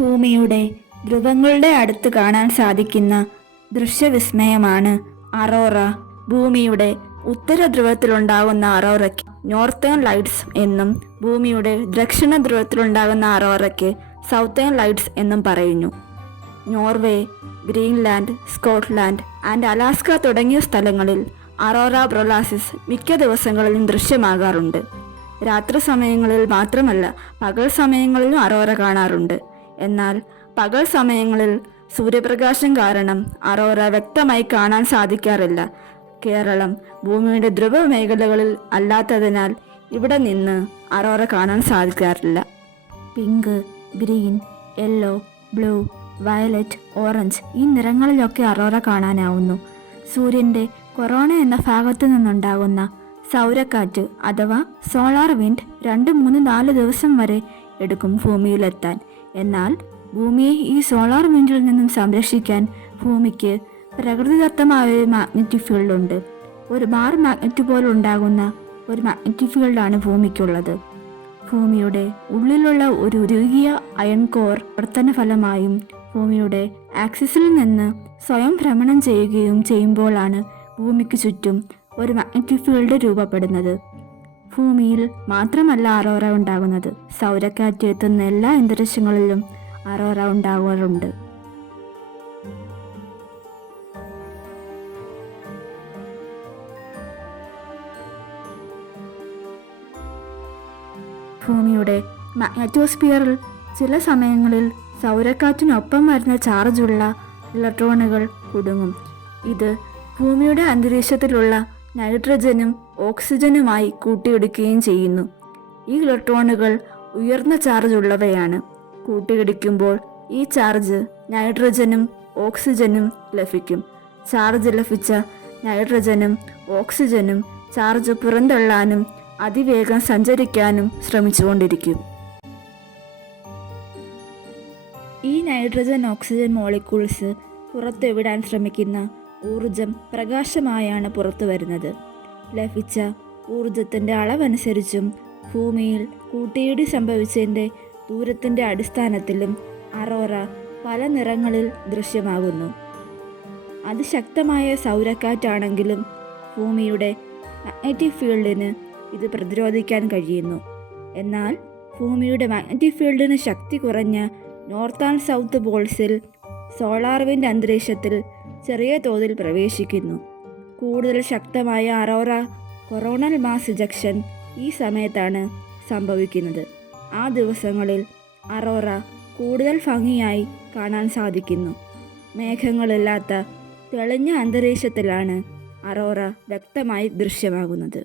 ഭൂമിയുടെ ധ്രുവങ്ങളുടെ അടുത്ത് കാണാൻ സാധിക്കുന്ന ദൃശ്യവിസ്മയമാണ് അറോറ. ഭൂമിയുടെ ഉത്തര ധ്രുവത്തിലുണ്ടാകുന്ന അറോറയ്ക്ക് നോർത്തേൺ ലൈറ്റ്സ് എന്നും ഭൂമിയുടെ ദക്ഷിണ ധ്രുവത്തിലുണ്ടാകുന്ന അറോറയ്ക്ക് സൗത്തേൺ ലൈറ്റ്സ് എന്നും പറയുന്നു. Norway, Greenland, Scotland and Alaska തുടങ്ങിയ സ്ഥലങ്ങളിൽ അറോറ ബൊളാറിസ് മിക്ക ദിവസങ്ങളിലും ദൃശ്യമാകാറുണ്ട്. രാത്രി സമയങ്ങളിൽ മാത്രമല്ല, പകൽ സമയങ്ങളിലും അറോറ കാണാറുണ്ട്. എന്നാൽ പകൽ സമയങ്ങളിൽ സൂര്യപ്രകാശം കാരണം അറോറ വ്യക്തമായി കാണാൻ സാധിക്കാറില്ല. കേരളം ഭൂമിയുടെ ധ്രുവ മേഖലകളിൽ അല്ലാത്തതിനാൽ ഇവിടെ നിന്ന് അറോറ കാണാൻ സാധിക്കാറില്ല. Pink, green, yellow, blue, violet, orange ഈ നിറങ്ങളിലൊക്കെ അറോറ കാണാനാവുന്നു. സൂര്യൻ്റെ കൊറോണ എന്ന ഭാഗത്തു നിന്നുണ്ടാകുന്ന സൗരക്കാറ്റ് അഥവാ സോളാർ വിൻഡ് 2, 3, 4 ദിവസം വരെ എടുക്കും ഭൂമിയിലെത്താൻ. എന്നാൽ ഭൂമിയെ ഈ സോളാർ വിൻഡിൽ നിന്നും സംരക്ഷിക്കാൻ ഭൂമിക്ക് പ്രകൃതിദത്തമായ ഒരു മാഗ്നറ്റിക് ഫീൽഡ് ഉണ്ട്. ഒരു ബാർ മാഗ്നറ്റ് പോലെ ഉണ്ടാകുന്ന ഒരു മാഗ്നറ്റിക് ഫീൽഡാണ് ഭൂമിക്കുള്ളത്. ഭൂമിയുടെ ഉള്ളിലുള്ള ഒരു ഉരുകിയ അയൺ കോർ പ്രവർത്തന ഫലമായും ഭൂമിയുടെ ആക്സിസിൽ നിന്ന് സ്വയം ഭ്രമണം ചെയ്യുകയും ചെയ്യുമ്പോഴാണ് ഭൂമിക്ക് ചുറ്റും ഒരു മാഗ്നറ്റിക് ഫീൽഡ് രൂപപ്പെടുന്നത്. ഭൂമിയിൽ മാത്രമല്ല അറോറ ഉണ്ടാകുന്നത്, സൗരക്കാറ്റ് എത്തുന്ന എല്ലാ അന്തരീക്ഷങ്ങളിലും അറോറ ഉണ്ടാകാറുണ്ട്. ഭൂമിയുടെ മാഗ്നറ്റോസ്ഫിയറിൽ ചില സമയങ്ങളിൽ സൗരക്കാറ്റിനൊപ്പം വരുന്ന ചാർജുള്ള ഇലക്ട്രോണുകൾ കുടുങ്ങും. ഇത് ഭൂമിയുടെ അന്തരീക്ഷത്തിലുള്ള നൈട്രജനും ഓക്സിജനുമായി കൂട്ടിയിടിക്കുകയും ചെയ്യുന്നു. ഈ ഇലക്ട്രോണുകൾ ഉയർന്ന ചാർജ് ഉള്ളവയാണ്. കൂട്ടിയിടിക്കുമ്പോൾ ഈ ചാർജ് നൈട്രജനും ഓക്സിജനും ലഭിക്കും. ചാർജ് ലഭിച്ച നൈട്രജനും ഓക്സിജനും ചാർജ് പുറന്തള്ളാനും അതിവേഗം സഞ്ചരിക്കാനും ശ്രമിച്ചുകൊണ്ടിരിക്കും. ഈ നൈട്രജൻ ഓക്സിജൻ മോളിക്യൂൾസ് പുറത്തുവിടാൻ ശ്രമിക്കുന്ന ഊർജം പ്രകാശമായാണ് പുറത്തു വരുന്നത്. ലഭിച്ച ഊർജത്തിൻ്റെ അളവനുസരിച്ചും ഭൂമിയിൽ കൂട്ടിയിടി സംഭവിച്ചതിൻ്റെ ദൂരത്തിൻ്റെ അടിസ്ഥാനത്തിലും അറോറ പല നിറങ്ങളിൽ ദൃശ്യമാകുന്നു. അതിശക്തമായ സൗരക്കാറ്റാണെങ്കിലും ഭൂമിയുടെ മാഗ്നറ്റിക് ഫീൽഡിന് ഇത് പ്രതിരോധിക്കാൻ കഴിയുന്നു. എന്നാൽ ഭൂമിയുടെ മാഗ്നറ്റിക് ഫീൽഡിന് ശക്തി കുറഞ്ഞ നോർത്ത് ആൻഡ് സൗത്ത് പോൾസിൽ സോളാർ വിൻഡ് അന്തരീക്ഷത്തിൽ ചെറിയ തോതിൽ പ്രവേശിക്കുന്നു. കൂടുതൽ ശക്തമായ അറോറ കൊറോണൽ മാസ് ഇജക്ഷൻ ഈ സമയത്താണ് സംഭവിക്കുന്നത്. ആ ദിവസങ്ങളിൽ അറോറ കൂടുതൽ ഭംഗിയായി കാണാൻ സാധിക്കുന്നു. മേഘങ്ങളില്ലാത്ത തെളിഞ്ഞ അന്തരീക്ഷത്തിലാണ് അറോറ വ്യക്തമായി ദൃശ്യമാകുന്നത്.